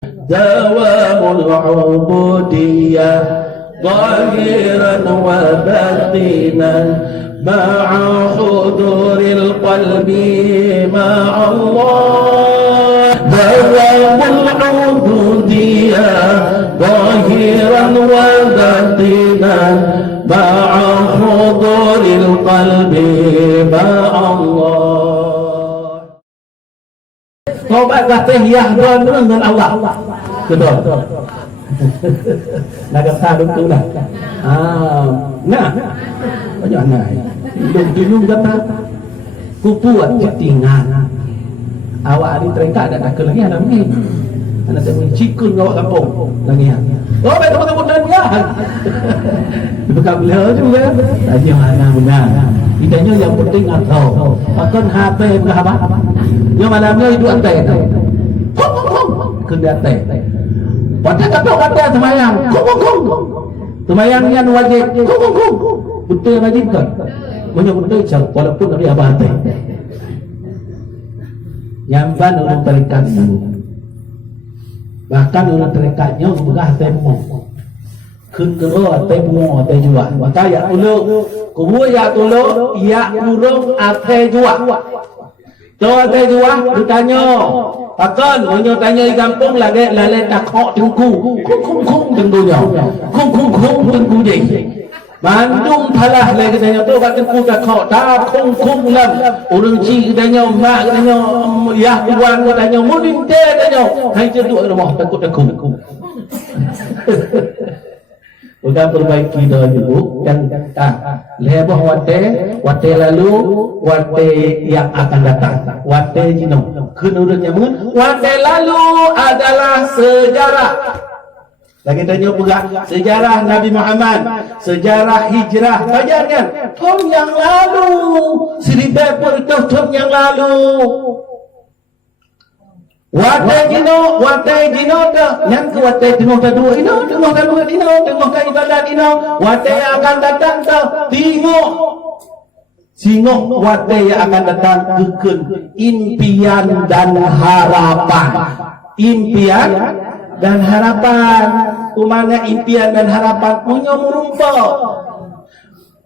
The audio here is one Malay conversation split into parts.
دوام العبودية ظاهرا وباطنا مع حضور القلب مع الله. دوام العبودية ظاهرا وباطنا مع حضور القلب مع الله. Tobat latih yahdon dengan Allah. Betul. Nak kata betul dah. Nah. Banyak nak. Dulu kata ku buat cetingan. Awak ada terikat ada tak lagi ada mungkin. Anak saya cikun awak kampung lagi. Oh, baik teman-teman dan ya. Bukan beliau juga. Tanya mana benar. Idanya yang penting atau akan HP berapa? Yang malamnya itu antai itu. Kena antai. Pada kata semayang. Semayang yang wajib. Betul wajib kan? Banyak betul je. Walaupun Nabi Abah antai. Nyamban orang terikat dulu. Bahkan orang terikatnya berah temu. Kedua temu jua. Maka ya ulu, kubu ya ulu, ya urung ate jua. To ate jua ditanya. Akan menyo tanya di kampung lagi lale takok tengku. Kung tengkunya. Kung tengku je. Bandung talah lagi tanya tu kat tengku takok. Tak kung lam. Urang ci tanya mak tanya ya tuan tanya munin te tanya. Hai jeduk rumah takut. Bukan perbaiki dah ibu dan lebah wate lalu wate yang akan datang wate jino kenurutnya mungkin wate lalu adalah sejarah lagi tanya pula sejarah Nabi Muhammad sejarah hijrah bayangan tahun yang lalu 1000 tahun yang lalu. Wate jino dah yang ke wate jino dah dua ino tengok kan ibadat ino wate yang akan datang dah tengok wate yang akan datang keken impian dan harapan umana impian dan harapan punya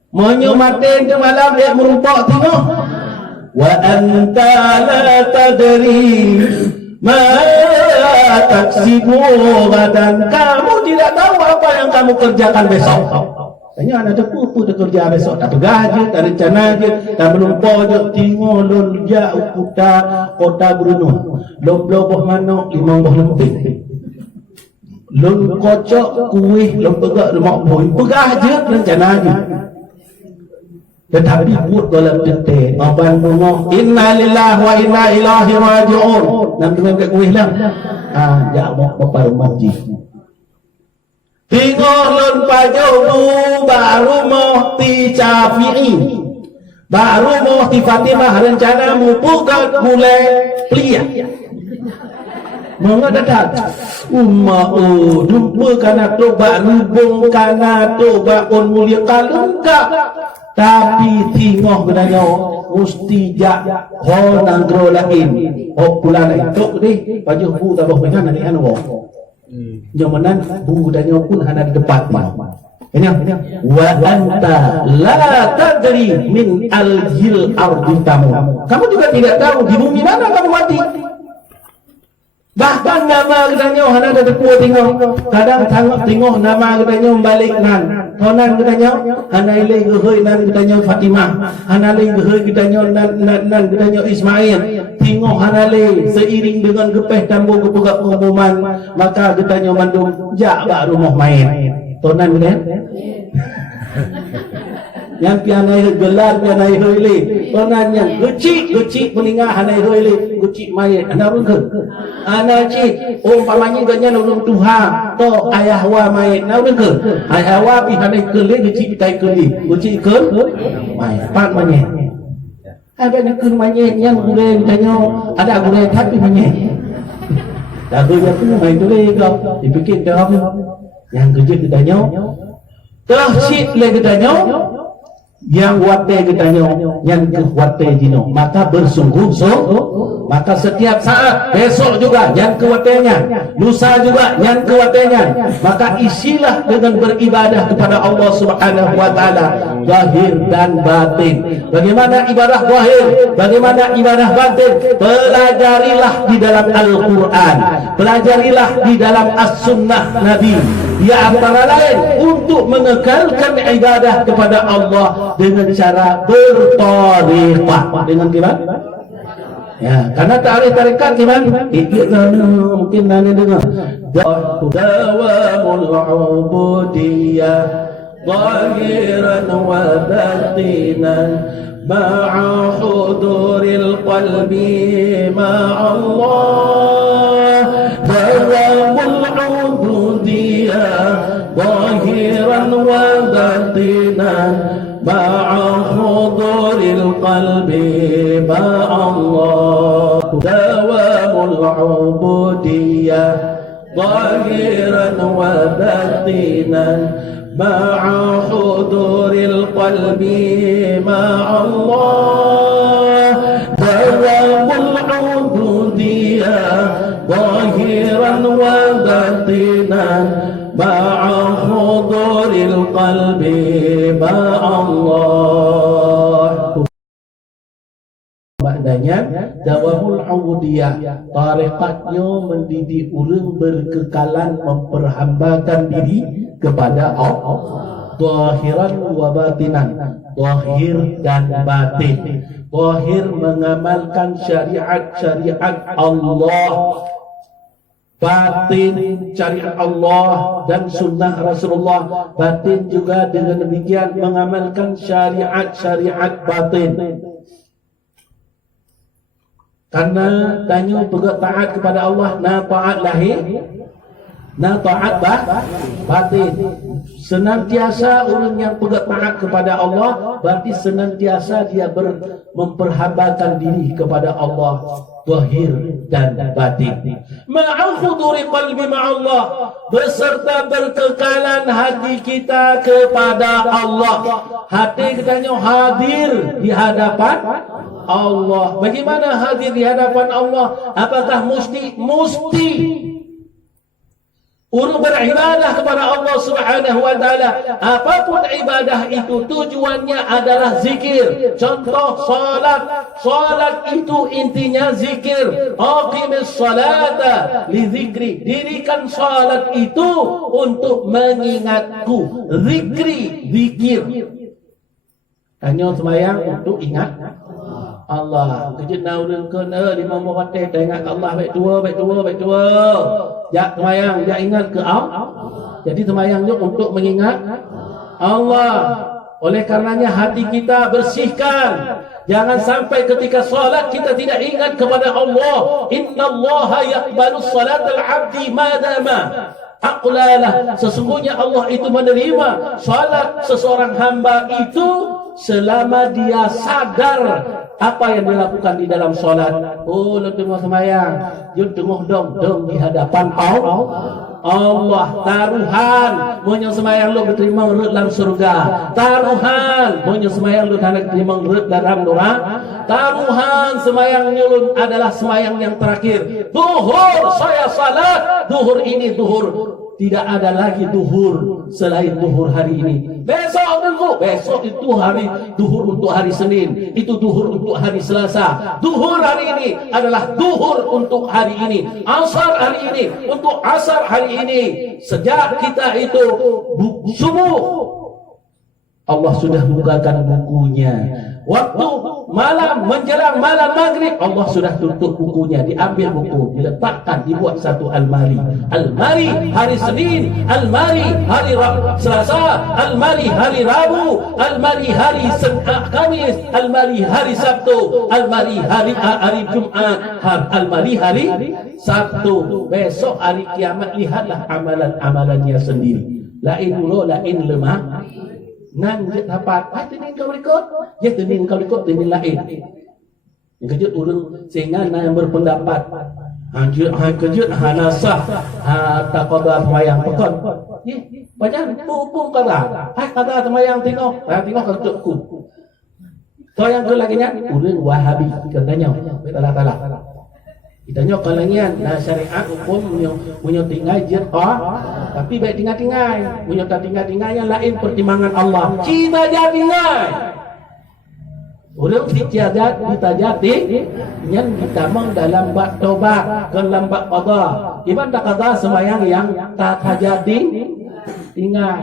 monyo mate ke malam dia merumpak tengok wa anta la tadri taksibu dan kamu tidak tahu apa yang kamu kerjakan besok. Tanya anak tu apa kerja besok? Tak gaji, tak rencana je, tak melumpah je. Tengok lon ja kota Bruno. Lon boh manok 5 buah lemping. Lon kocok kuih, lon pegak rumah boy. Pegah je rencana je. Tetapi buat dalam detik abang bunga inna lillahi wa inna ilaihi raji'un nam dengan kat kuih lah ya bapa rumah ji tengok lon pajobu baru mau ti Syafi'i baru mau ti Fatimah rencana mu buka mulai pelia mengadat jumpa kana tu rubung kana tu on mulia kalau enggak tapi tengok kenanya mesti jak nang gro lain pula lain tok deh baju bu tabah dengan ni anu jamanan bu danyo pun hana di depan ini wa anta la tadri min aljil ardi kamu juga tidak tahu di bumi mana kamu mati. Bahkan nama katanya hana ada tepuk tengok kadang tengok nama katanya balik nan tonan katanya hana ile gehoi nan katanya Fatimah hana ile gehoi katanya nan katanya Ismail tengok hana ile seiring dengan gepeh tambung kepegak pengumuman maka katanya mandung jak bak rumah main tonan katanya yang pianai gelar pianai hoile tonan yang gecik meninggal hanai hoile gecik mayat anda rungke ana cik umpamanya ganya nulung Tuhan to ayah wa mayat na rungke ayah wa pi hanai kele gecik pitai kele gecik ke mayat pan mayat ada nak ke mayat yang gule tanya ada gule tapi mayat dah gule tu mai tu le kau dipikir dah yang kerja kita tanya terus cik le kita tanya yang wate kitanya yang ke wate jino, maka bersungguh-sungguh, maka setiap saat, besok juga yang ke watenya, lusa juga yang ke watenya, maka isilah dengan beribadah kepada Allah Subhanahu wa taala zahir dan batin. Bagaimana ibadah zahir, bagaimana ibadah batin? Pelajarilah di dalam Al-Qur'an, pelajarilah di dalam As-Sunnah Nabi. Di antara lain untuk mengekalkan ibadah kepada Allah dengan cara bertariqah. Dengan gimana? Ya, karena tarekat gimana? Mungkin nanti dengar. Dawamul ubudiyah zahiran wa batinan ma'a huduril qalbi ma'a Allah. Dawamul ubudiyah zahiran wa batinan ma'a huduril qalbi ma'a Allah. Dawamul ubudiyah zahiran wa batinan ma'a huduril qalbi ma'a Allah. Dawamul ubudiyah zahiran wa batinan ma'a huduril qalbi ma'a Allah. Maknanya dawamul ubudiyah, tarekatnya mendidik orang berkekalan memperhambakan diri kepada Allah, zahiran wa batinan, zahir dan batin. Zahir mengamalkan syariat-syariat Allah, batin syariat Allah dan sunnah Rasulullah. Batin juga dengan demikian mengamalkan syariat-syariat batin. Karena tanya pergi taat kepada Allah, na taat lahir, na taat batin. Senantiasa orang yang pergi taat kepada Allah, berarti senantiasa dia memperhambakan diri kepada Allah, zahir dan batin. Ma'a huduri qalbi ma'allah, beserta berkekalan hati kita kepada Allah. Hati kitanya hadir di hadapan Allah. Bagaimana hadir di hadapan Allah? Apakah mesti orang beribadah kepada Allah Subhanahu wa taala? Apapun ibadah itu tujuannya adalah zikir. Contoh salat itu intinya zikir. Aqimis salata li zikri. Dirikan salat itu untuk mengingatku. Zikir. Hanya sembahyang untuk ingat Allah. Kejut naudul kena lima muqaddeh ingat Allah baik tua. Ya sembahyang, ya ingat ke Allah. Jadi sembahyang juga untuk mengingat Allah. Oleh karenanya hati kita bersihkan. Jangan sampai ketika salat kita tidak ingat kepada Allah. Innallaha yaqbalu salatal 'abdi madama aqlalah. Sesungguhnya Allah itu menerima salat seseorang hamba itu selama dia sadar apa yang dilakukan di dalam solat. Oh, lu tengok sembahyang, you tengok dong di hadapan Allah. Taruhan monyo sembahyang lu diterima urut dalam surga. Taruhan monyo sembahyang lu diterima urut dalam neraka. Taruhan sembahyang nyulun adalah sembahyang yang terakhir. Duhur saya salat, duhur ini duhur. Tidak ada lagi duhur selain duhur hari ini. Besok itu hari duhur untuk hari Senin, itu duhur untuk hari Selasa. Duhur hari ini adalah duhur untuk hari ini. Asar hari ini untuk asar hari ini. Sejak kita itu subuh, Allah sudah bukakan bukunya. Waktu malam menjelang malam maghrib, Allah sudah tutup bukunya, diambil buku, diletakkan, dibuat satu almari. Almari hari Senin, almari hari Selasa, almari hari Rabu, almari hari Kamis, almari hari Sabtu, almari hari Jumat, almari hari Sabtu. Besok hari kiamat lihatlah amalan-amalannya sendiri. Lain ulo, lain lemah. Nan je dapat, tenin kau rekod, ya tenin kau rekod, tenin lain. Yang kejut orang sehingga yang berpendapat, kejut hanasah, taqadah semayang pekon. Macam pupung kata, kata semayang tengok kejutku. So yang kelaginya ulun Wahabi katanya talah. Kitanya kalangan syariat hukum punya tinggal je tapi baik tinggal punya tak tinggal yang lain pertimbangan Allah. Kita tinggal. Orang kita jadi yang kita mang dalam bab taubat ke dalam bab qada. Ibadah qada sembahyang yang tak terjadi tinggal.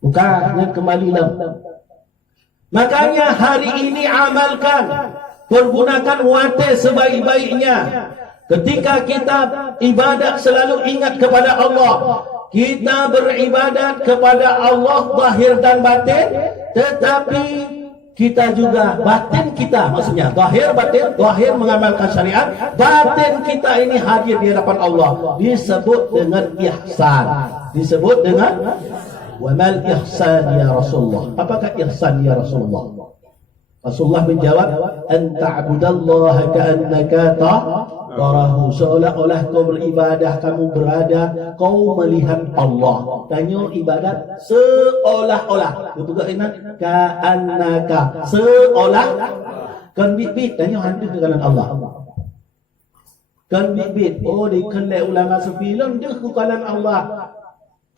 Bukan yang kembali lah. Makanya hari ini amalkan, pergunakan waktu sebaik-baiknya. Ketika kita ibadat selalu ingat kepada Allah. Kita beribadat kepada Allah zahir dan batin, tetapi kita juga batin kita, maksudnya zahir batin, zahir mengamalkan syariat, batin kita ini hadir di hadapan Allah, disebut dengan ihsan, disebut dengan wa mal ihsan ya Rasulullah. Apakah ihsan ya Rasulullah? Rasulullah menjawab, an ta'budallaha ka'annaka tarahu, seolah-olah kau beribadah, kamu berada, kau melihat Allah. Tanya ibadat seolah-olah, betul tak ingat? Ka'annaka, seolah kan bibit, tanya hantu ke kanan Allah. Kan bibit, oh dikenai ulama sufi, lenduh ke kanan Allah.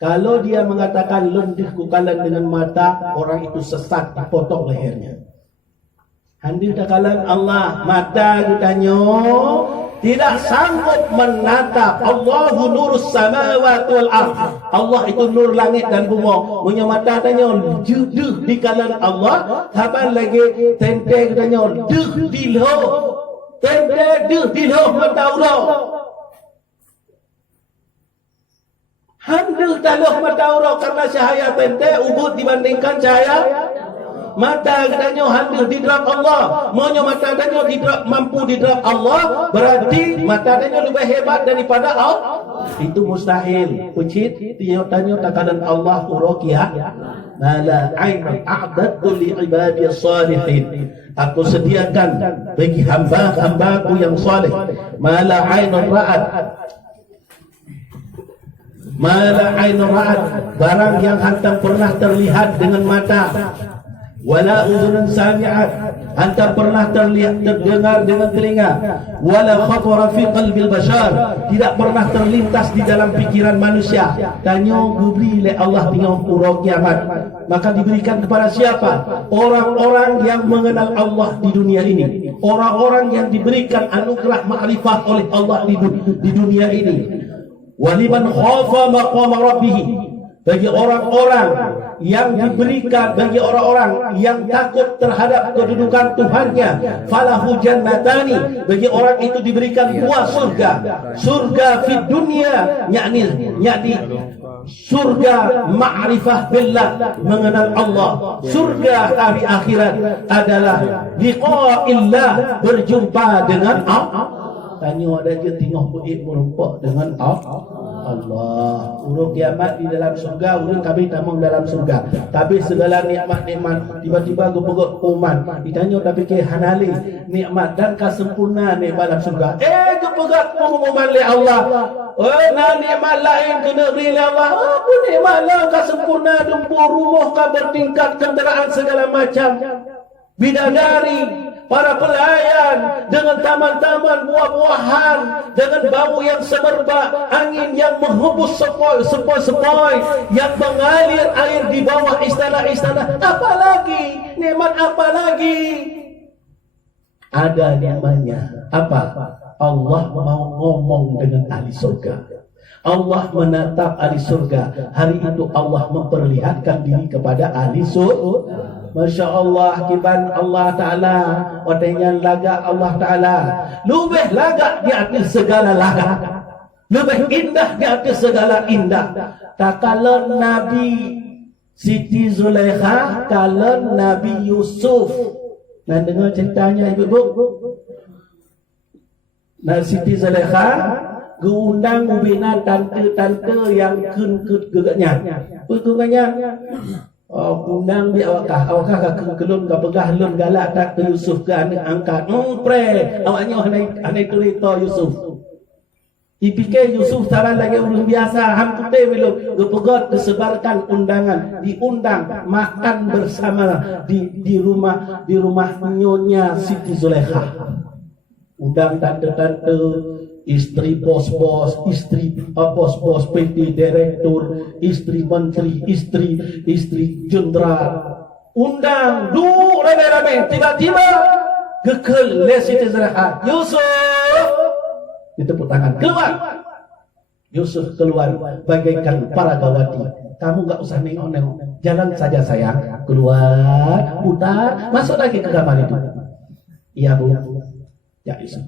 Kalau dia mengatakan lenduh ke kanan dengan mata, orang itu sesat, dipotong lehernya. Hadir takalan Allah, mata ditanya tidak sanggup menatap. Allahu nurus samawati wal ardh. Allah itu nur langit dan bumi. Punya mata tanya juduh di kalan Allah, kapan lagi tenteng tanya duh di loh. Tenteng duh di loh mata Allah. Hadir taluh mata Allah karena cahaya tenteng ubud dibandingkan cahaya mata katanya hadir di dalam Allah. Maunya mata katanya mampu di dalam Allah, berarti mata katanya lebih hebat daripada Allah. Itu mustahil. Pucit tanya takalan Allah urokiah. Mala ain a'dadtu li ibadiyas salihin. Aku sediakan bagi hamba-hambaku yang saleh. Mala ain ra'at. Mala ain ra'at, barang yang hantam pernah terlihat dengan mata. Wala uzunun sami'at, anta pernah terdengar dengan telinga. Wala khatara fi qalbil bashar, tidak pernah terlintas di dalam pikiran manusia. Tanya diberi oleh Allah dengan urang kiamat. Maka diberikan kepada siapa? Orang-orang yang mengenal Allah di dunia ini. Orang-orang yang diberikan anugerah ma'rifah oleh Allah di dunia ini. Waliman khafa maqama rabbih, bagi orang-orang yang diberikan, bagi orang-orang yang takut terhadap kedudukan Tuhannya, falahu jannatani, bagi orang itu diberikan dua surga. Surga fid dunia, yakni surga ma'rifah billah, mengenal Allah. Surga hari akhirat adalah liqa'illah, berjumpa dengan Allah. Tanya ada je tengok buik merumpak dengan Allah. Urut kiamat di dalam surga, urut kami tamang dalam surga. Tapi segala nikmat-nikmat tiba-tiba aku pegut umat. Ditanya tapi ke hanali nikmat dan kesempurnaan di dalam surga. Aku pegut pengumuman oleh Allah. Nah nikmat lain kena beri oleh Allah. Apa nikmat lah kesempurnaan, dempur rumah kau bertingkat, kenderaan segala macam. Bidadari, para pelayan dengan taman-taman buah-buahan, dengan bau yang semerbak, angin yang menghembus sepoi-sepoi, yang mengalir air di bawah istana-istana. Apa lagi? Nikmat apa lagi? Ada nikmatnya. Apa? Allah mau ngomong dengan ahli surga. Allah menatap ahli surga. Hari itu Allah memperlihatkan diri kepada ahli surga. Masya Allah, kiban Allah Ta'ala, watanya lagak Allah Ta'ala, lebih lagak di atas segala lagak, lebih indah di atas segala indah. Tak kala Nabi Siti Zulaikha, kala Nabi Yusuf. Nah dengar ceritanya ibu-ibu. Nah Siti Zulaikha diundang ubina tante-tante yang gegaknya. Begaknya. Undang di awakah kelun ka pegah lun galak tak ke Yusuf ke anak angkat. Pre awaknya anai cerita Yusuf. Dipikir Yusuf salah lagi orang biasa. Hampir belum kepegot disebarkan undangan, diundang makan bersama di rumah nyonya Siti Zulekha. Undang tante-tante, istri bos-bos, istri bos-bos PT direktur, istri menteri, istri jenderal. Undang du rame-rame, tiba-tiba gekel le Siti Zulekha. Yusuf, ditepuk tangan, keluar. Yusuf keluar bagaikan paragawati. Kamu gak usah nengok-nengok, jalan saja sayang. Keluar, putar, masuk lagi ke kamar itu. Iya bu, ya Yusuf.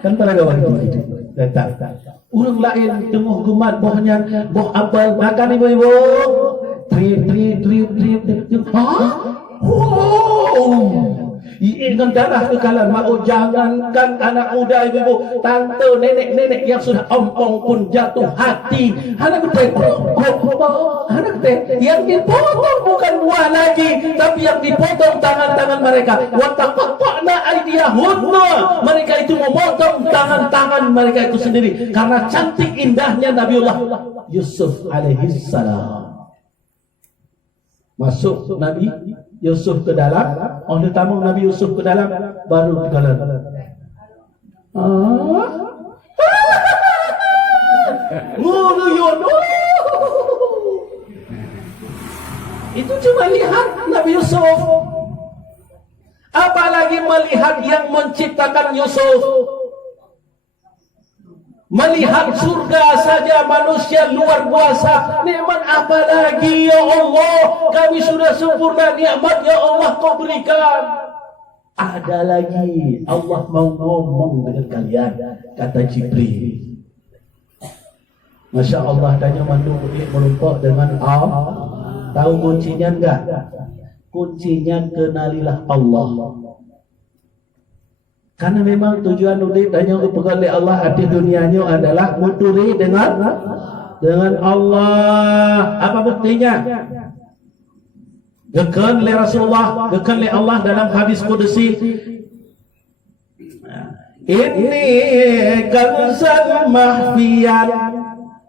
Kan paragawati itu datang. Urang lain tengah gumat bohnya, boh apel makan ibu-ibu. Trip. Hah? Wow. Dengan darah kekalan, mau jangankan anak muda ibu-ibu, tante, nenek-nenek yang sudah ompong pun jatuh hati. Anak teh, anak teh yang dipotong bukan buah lagi, tapi yang dipotong tangan-tangan mereka. Wa taqatta'na aydiyahunna. Mereka itu memotong tangan-tangan mereka itu sendiri karena cantik indahnya Nabiullah Yusuf alaihi salam. Masuk Nabi Yusuf ke dalam, oleh tamu Nabi Yusuf ke dalam, baru ke dalam. Itu cuma lihat Nabi Yusuf. Apalagi melihat yang menciptakan Yusuf. Melihat surga saja manusia luar biasa. Nikmat apa lagi ya Allah? Kami sudah sempurna nikmat ya Allah kau berikan. Ada lagi, Allah mau ngomong dengan kalian, kata Jibril. Masya Allah, tanya mandu melumpuk dengan Allah. Tahu kuncinya enggak? Kuncinya kenalilah Allah. Karena memang tujuan urip hanya dipegang oleh Allah, arti dunianya adalah muturi dengan Allah. Apa buktinya? Gekan oleh Rasulullah, gekan oleh Allah dalam hadis qudsi. Inni kanzan mahfiyan.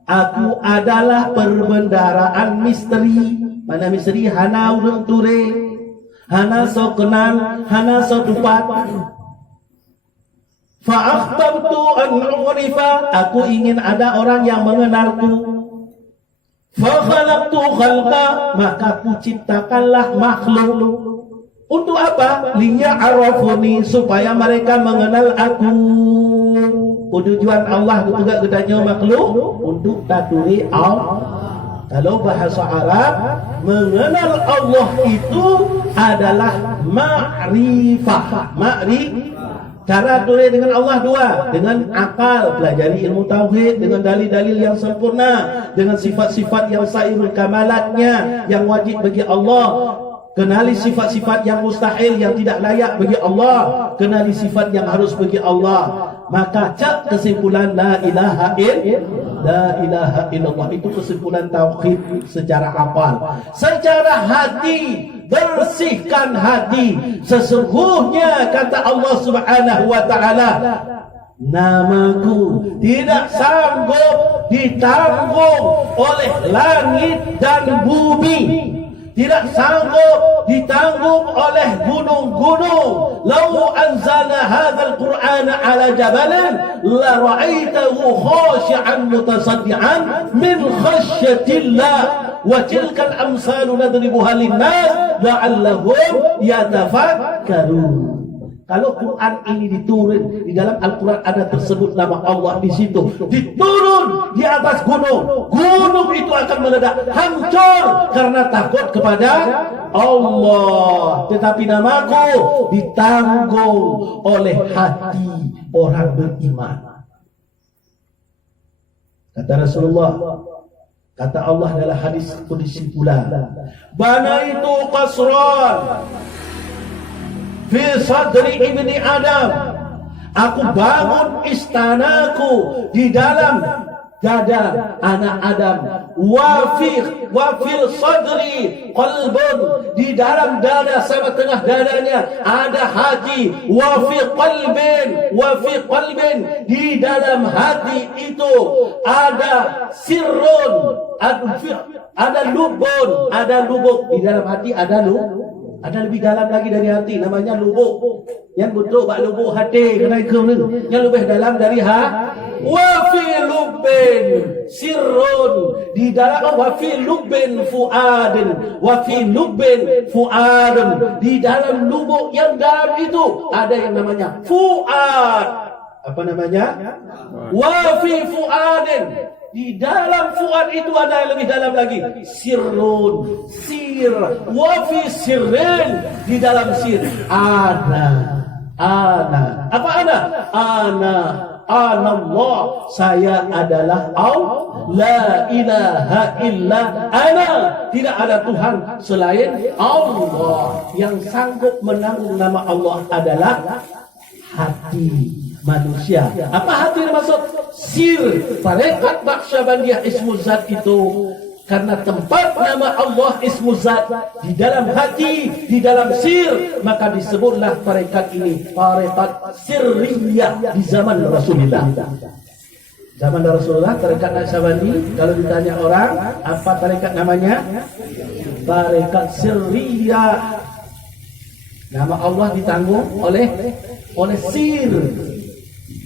Aku adalah perbendaraan misteri. Mana misteri? Hana urang ture, hana so kenal, hana so dupat. Fa'akhtabtu an urifa, aku ingin ada orang yang mengenalku. Fa khalaqtu khalqa, maka ku ciptakanlah makhluk. Untuk apa? Liya'arafuni, supaya mereka mengenal aku. Tujuan Allah itu juga gedanya makhluk untuk taturi Allah. Kalau bahasa Arab, mengenal Allah itu adalah ma'rifah. Cara tulis dengan Allah dua, dengan akal, pelajari ilmu tauhid dengan dalil-dalil yang sempurna, dengan sifat-sifat yang sairul kamalatnya yang wajib bagi Allah. Kenali sifat-sifat yang mustahil, yang tidak layak bagi Allah. Kenali sifat yang harus bagi Allah. Maka cak kesimpulan la ilaha illallah itu kesimpulan tauhid secara hafal. Secara hati, bersihkan hati. Sesungguhnya kata Allah Subhanahu wa taala, namaku tidak sanggup ditanggung oleh langit dan bumi. Tidak sanggup ditanggung oleh gunung-gunung. Lau anzalna hadzal Qur'ana ala jabalin la ra'aitahu khashi'an mutasaddian min khasyatillah. Wa tilkal amsalu nadribuha lin-nas la'allahum yatafakkarun. Kalau Quran ini diturun, di dalam Al-Quran ada tersebut nama Allah di situ. Diturun di atas gunung. Gunung itu akan meledak, hancur karena takut kepada Allah. Tetapi namaku ditanggung oleh hati orang beriman. Kata Rasulullah, kata Allah dalam hadis qudsi pula, bana itu qasran fi sadri ibni Adam. Aku bangun istanaku di dalam dada anak Adam, wa fil sadri qalbun, di dalam dada sama tengah dadanya ada hati, wa fi qalbin, di dalam hati itu ada sirrun, ada lubuk di dalam hati, ada lebih dalam lagi dari hati, namanya lubuk. Yang betul bak lubuk hati kena ikut ni. Yang lebih dalam dari wa fi lubbin sirrun, di dalam wa fi lubbin fuadin, di dalam lubuk yang dalam itu ada yang namanya fuad. Apa namanya? Wa fi fuadin, di dalam fuad itu ada yang lebih dalam lagi, sirrun, sir, wa fi sirrin, di dalam sir ana. Apa ana? Ana Allah, saya adalah Allah, la ilaha illa ana, tidak ada Tuhan selain Allah. Yang sanggup menanggung nama Allah adalah hati manusia. Apa hati maksud? Sir, tarekat Naqsyabandiyah Ismu Zat itu karena tempat nama Allah Ismu Zat di dalam hati, di dalam sir, maka disebutlah tarekat ini tarekat sirriyah di zaman Rasulullah. Zaman Rasulullah tarekat Naqsyabandi, kalau ditanya orang apa tarekat namanya, tarekat sirriyah. Nama Allah ditanggung oleh sir.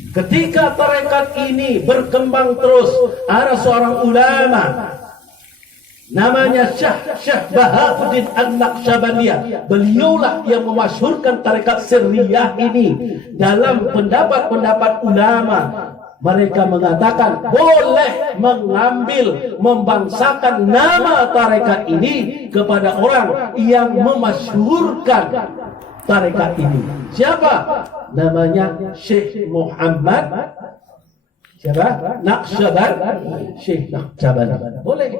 Ketika tarekat ini berkembang terus, ada seorang ulama namanya Syekh Bahauddin An-Naqsyabandiyah. Beliaulah yang memasyhurkan tarekat sirriyah ini. Dalam pendapat-pendapat ulama, mereka mengatakan boleh membangsakan nama tarekat ini kepada orang yang memasyhurkan tarekat ini. Siapa? Namanya Syekh Muhammad Naqsyabandi. Syekh Naqsyabandi. Boleh.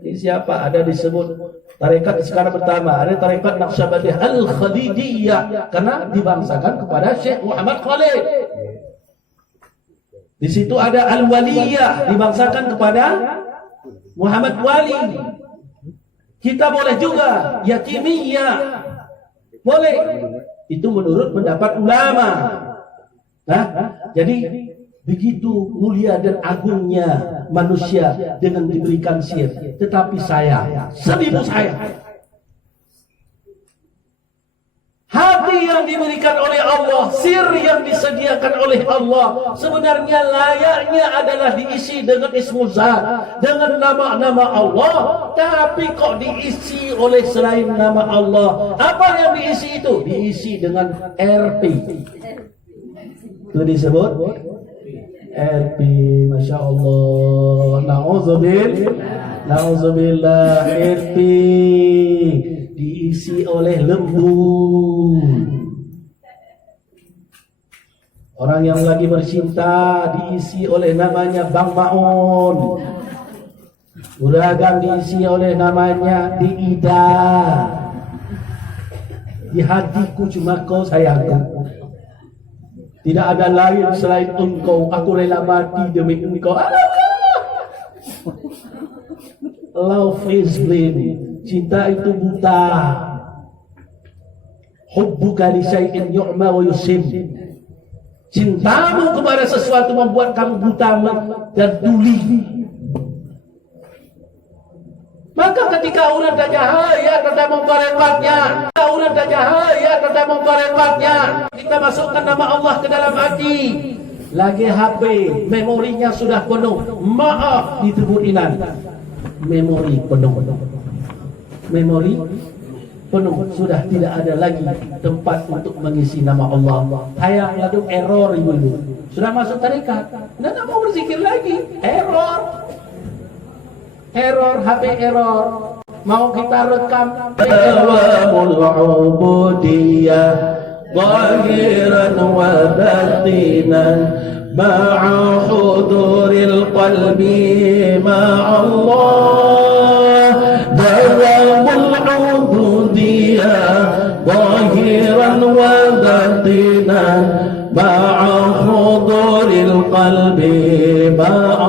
Ini siapa? Ada disebut tarekat sekarang pertama, ada tarekat Naqsyabandiyah Al-Khalidiyah, karena dibangsakan kepada Syekh Muhammad Khalid. Di situ ada Al-Waliyah, dibangsakan kepada Muhammad Wali. Kita boleh juga Yatimiyah, boleh. Itu menurut pendapat ulama. Jadi begitu mulia dan agungnya manusia dengan diberikan sir. Tetapi saya, seribu saya, hati yang diberikan oleh Allah, sir yang disediakan oleh Allah, sebenarnya layaknya adalah diisi dengan Ismu Zat, dengan nama-nama Allah. Tapi kok diisi oleh selain nama Allah? Apa yang diisi itu? Diisi dengan RP. Itu disebut RP. Masya Allah. Na'udzubillah. RP diisi oleh lembu. Orang yang lagi bercinta diisi oleh namanya Bang Maun. Uragan diisi oleh namanya Diida. Di hatiku cuma kau sayangku, tidak ada lain selain engkau. Aku rela mati demi engkau. Love is blind. Cinta itu buta. Hubbuka li syai'in yu'ma wa yusib. Cintamu kepada sesuatu membuat kamu buta dan tuli. Maka ketika orang dah jahaya tentang tarekatnya, kita masukkan nama Allah ke dalam hati. Lagi HP, memorinya sudah penuh. Maaf disebut inan. Memori penuh. Sudah tidak ada lagi tempat untuk mengisi nama Allah. Hayang lalu error ibu. Sudah masuk tarekat, tidak mau berzikir lagi. Error, HP error. Mau kita rekam dawamul ubudiyah zahiran wa batinan ma'a huduril qalbi ma'allah. Dawamul ubudiyah zahiran wa batinan ma'a huduril qalbi ma'allah.